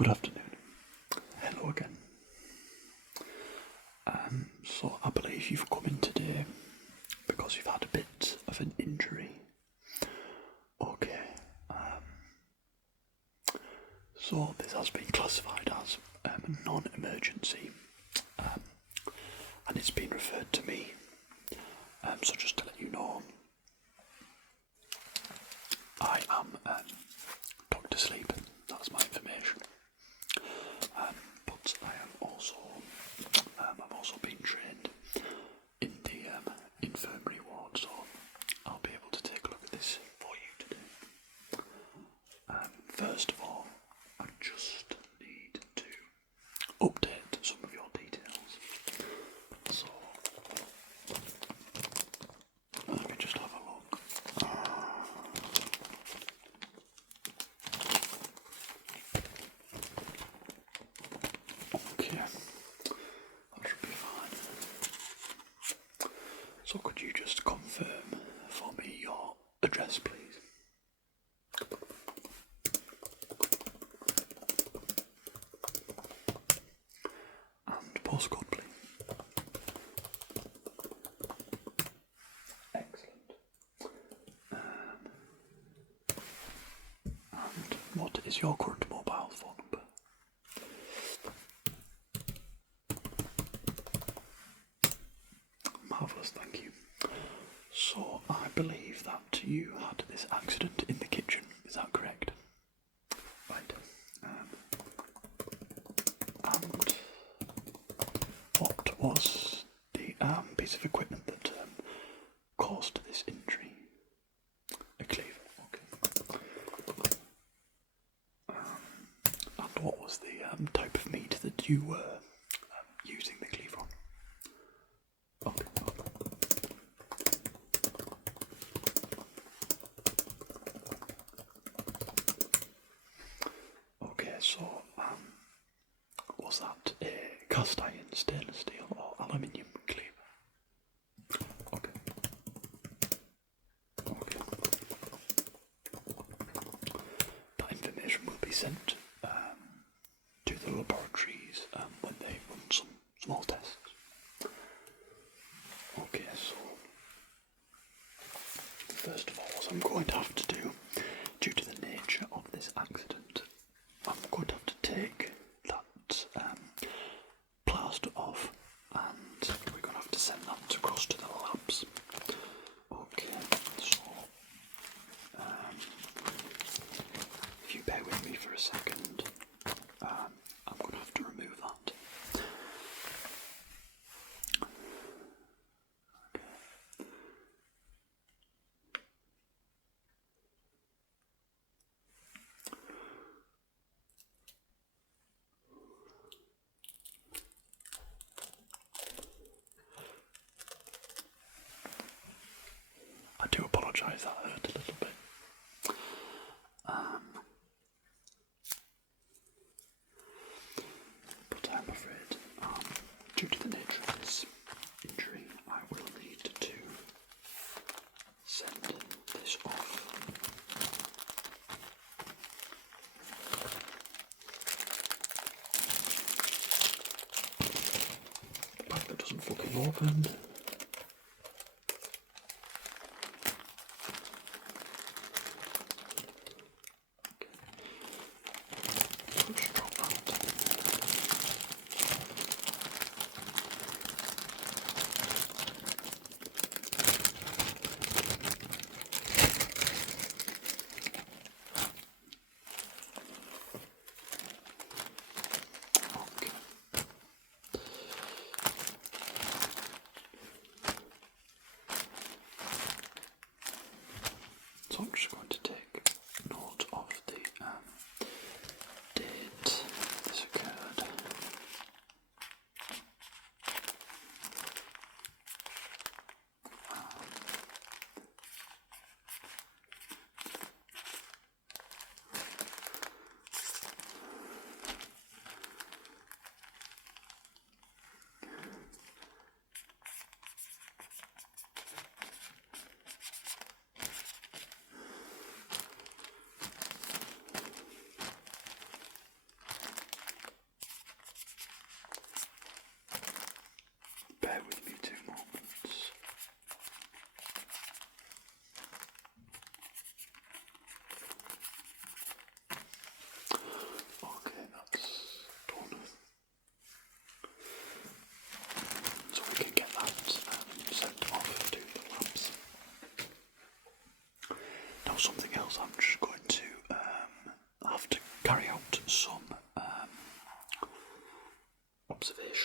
Good afternoon. Hello again. So I believe you've come in today because you've had a bit of an injury. Okay. So this has been classified as a non-emergency, and it's been referred to me. So just to let you know, I am Dr. Sleep. That's my information. But I am also, I've also been trained in the infirmary ward, so I'll be able to take a look at this for you today. First of all, I just need to update some of your details. So let me just have a look. Okay, that should be fine. So could you just confirm for me your address, please? And postcode, please. Excellent. And what is your current mobile phone number? Marvellous, thank you. So I believe that you had this accident in the kitchen, is that correct? Right. And what was the piece of equipment that caused this injury? A cleaver, okay. And what was the type of meat that you were using the cleaver on? Okay. Okay, so was that a cast iron, stainless steel or aluminium cleaver? Okay. Okay. That information will be sent to the laboratories when they run some small tests. Okay, so first of all, what I'm going to have to do, due to the nature of this accident, I'm going to have to take that plaster off, and we're going to have to send that across to the labs. Okay, so if you bear with me for a second, I'm going to have to remove that. I do apologise, that hurt a little bit. But I'm afraid, due to the nature of this injury, I will need to send this off. Bag that doesn't fucking open. Just drop that. Okay.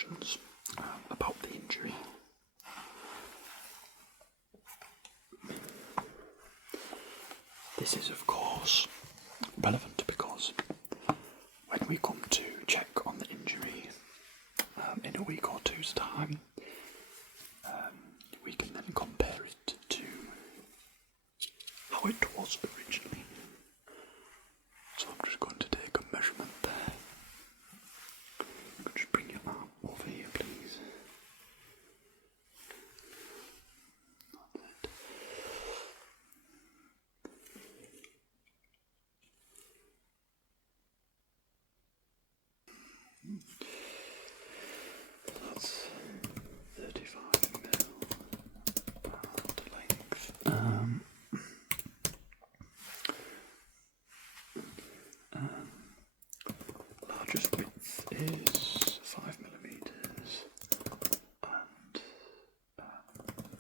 questions about the injury. This is, of course, relevant because when we come to check on the injury in a week or two's time, we can then compare it to how it was originally. So I'm just going to take a measurement there. Just bring your arm over here, please. That's 35 mil length. Largest width is 5 millimeters, and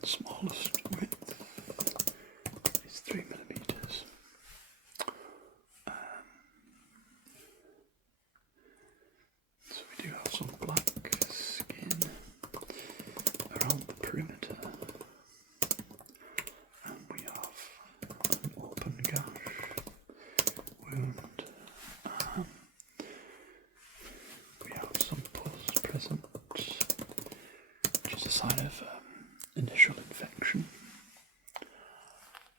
smallest width is 3 millimeters. So we do have some black skin around the perimeter, and we have an open gash wound. We have some pus present, which is a sign of initial infection.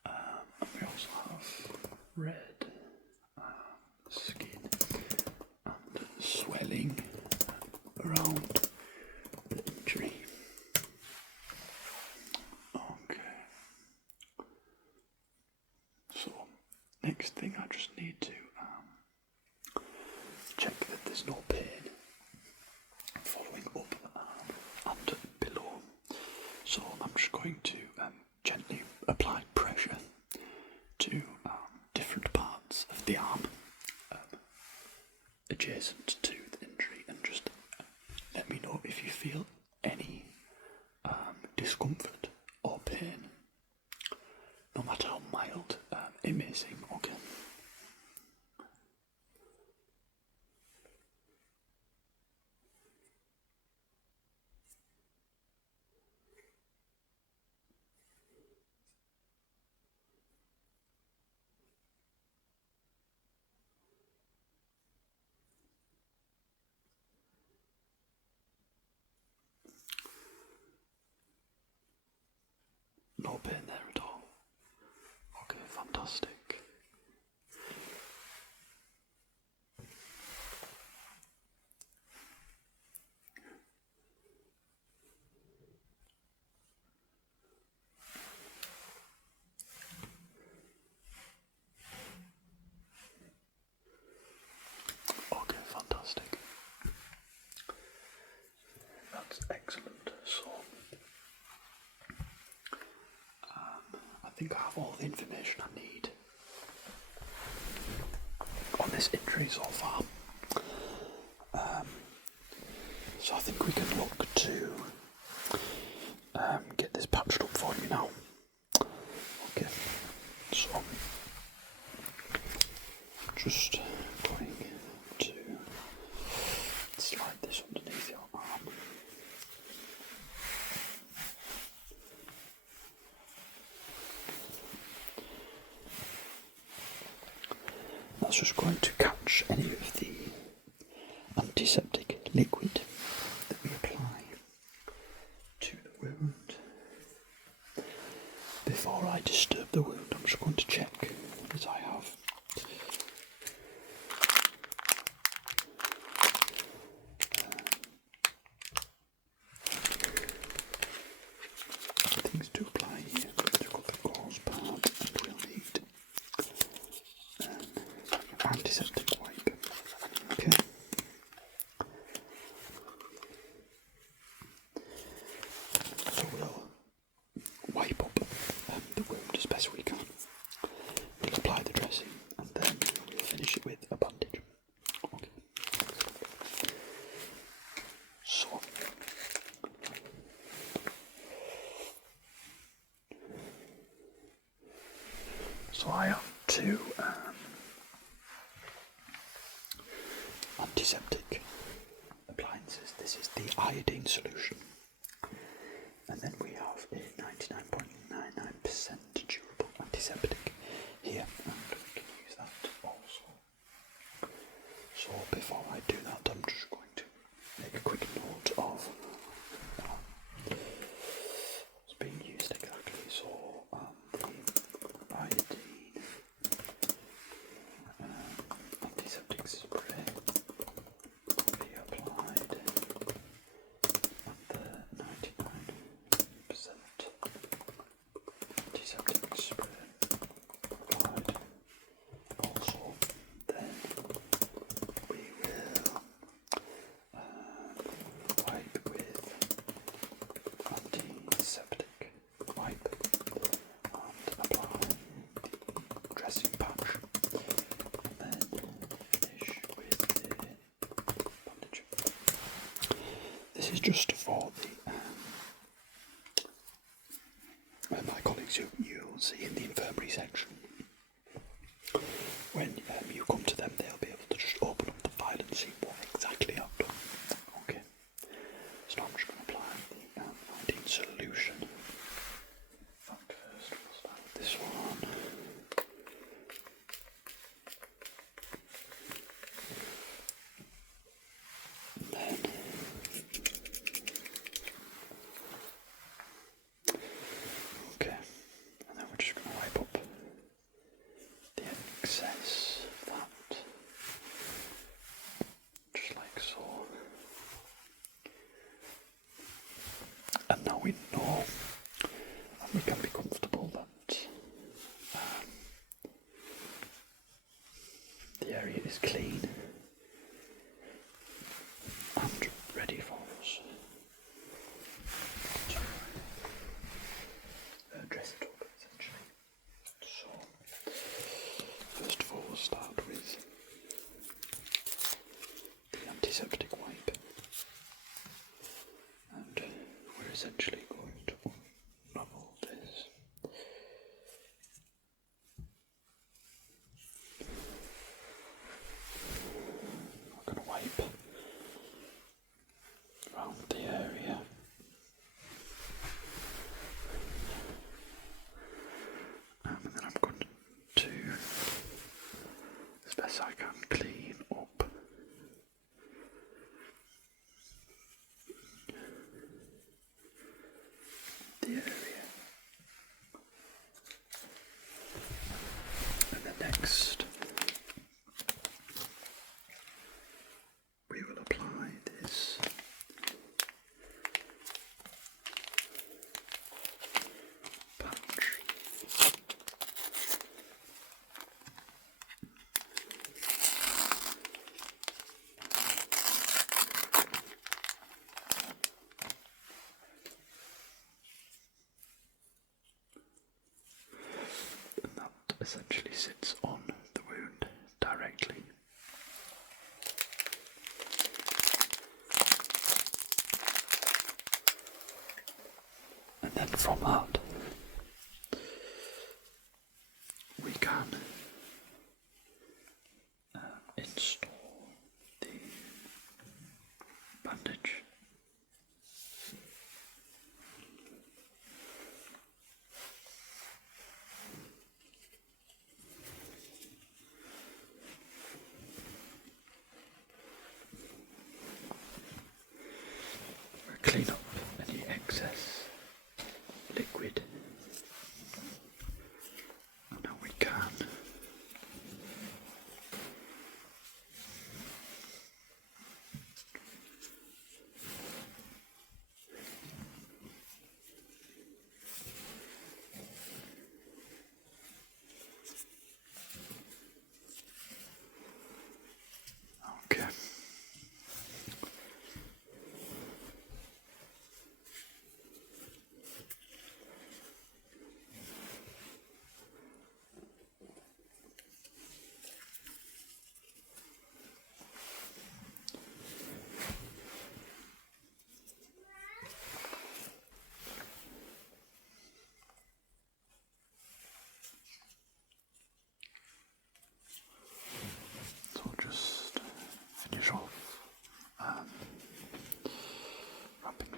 And we also have red skin and swelling around the injury. Okay. So, next thing I just need to check that there's no pain following up the arm and below. So I'm just going to gently apply pressure to different parts of the arm adjacent to the injury, and just let me know if you feel any discomfort or pain, no matter how mild it may seem. Okay. No pain there at all. Okay, fantastic. Okay, fantastic. That's excellent. So, I think I have all the information I need on this injury so far. So I think we can look to get this patched up for you now. Okay, so just going to slide this underneath your arm. That's just going to catch any of the antiseptic liquid that we apply to the wound. Before I disturb the wound, I'm just going to check that I have things to apply here. We've got the gauze pad, and we'll need antiseptic wipe. Okay. So we'll wipe up the wound as best we can. We'll apply the dressing, and then we'll finish it with a bandage. Okay. So I have two antiseptic appliances. This is the iodine solution. And then we have a 99.99% durable antiseptic here, and we can use that also. So before I do that, I'm just going to make a quick note of what's being used exactly. So the iodine antiseptic spray will be applied at the 99% antiseptic spray applied. Also, then we will wipe with antiseptic wipe and apply the dressing patch, and then finish with the bandage. This is just for the my colleagues you'll see in the infirmary section. When you come to them, they'll be able to just open up the file and see what exactly I've done. Okay, so I'm just going to apply the iodine solution. In fact, first we'll start with this one. And then okay, and then we're just going to wipe up the excess of that, just like so. And now we know, and we can be comfortable that the area is clean and ready for us to dress it up, essentially. So, first of all, we'll start with the antiseptic wipe, and we're essentially going to unravel this. We're going to wipe around the area. And then I'm going to, as best I can, clean up the area. And then next, we will apply this patch. And that essentially sits on the wound directly. And then from that, we can install the bandage. We'll clean up any excess liquid. And now we can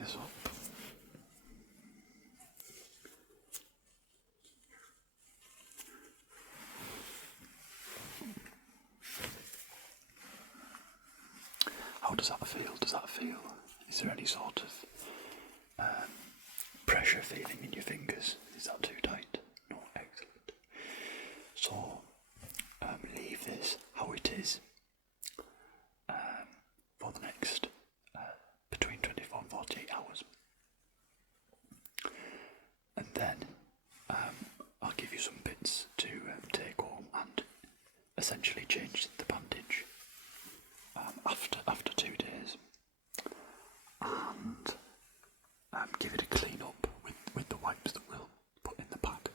this up. How does that feel? Is there any sort of pressure feeling in your fingers? Is that too tight? No, excellent. So leave this how it is for the next between 24 and 48 hours. And then I'll give you some bits to take home and essentially change the bandage after 2 days, and give it a clean up with the wipes that we'll put in the bag.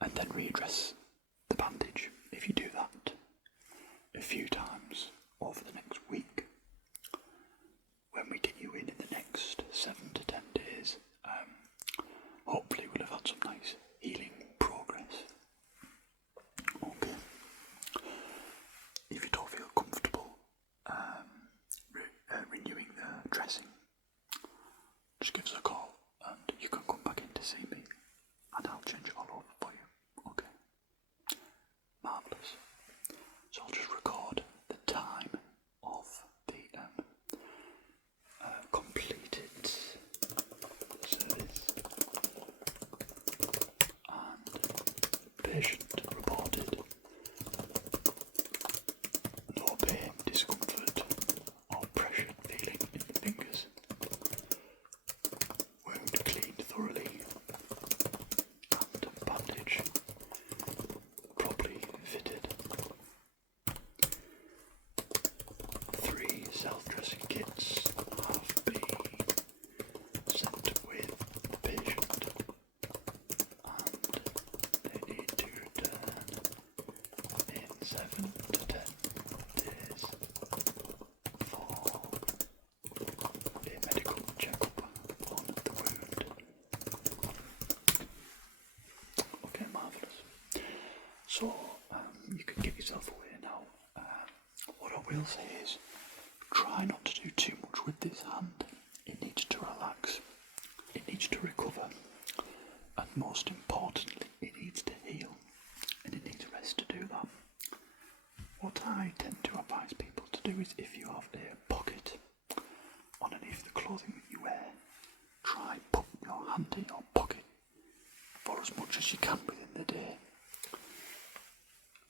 And then readdress the bandage. If you do that a few times over the next week, when we get you in the next 7 to 10 days, hopefully we'll have had some nice healing progress. Okay. If you don't feel comfortable renewing the dressing, just give us a call and you can come back in to see me and I'll change it all over for you. Okay. Marvellous. So I'll just record the time of the completed service and patient reported no pain, discomfort or pressure feeling in the fingers. Wound cleaned thoroughly and bandage properly fitted. 3 self-dressing kits have been sent with the patient and they need to return in 7 to 10 days for a medical checkup on the wound. Okay, marvellous. So you can get yourself away now. What I will say is, try not to do too much with this hand. It needs to relax, it needs to recover, and most importantly, it needs to heal, and it needs rest to do that. What I tend to advise people to do is, if you have a pocket underneath the clothing that you wear, try put your hand in your pocket for as much as you can within the day.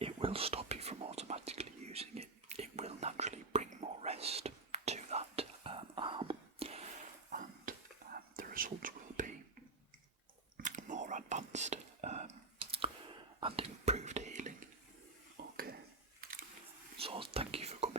It will stop you from automatically using it. It will naturally bring more rest to that arm, and the results will be more advanced and improved healing. Okay, so thank you for coming.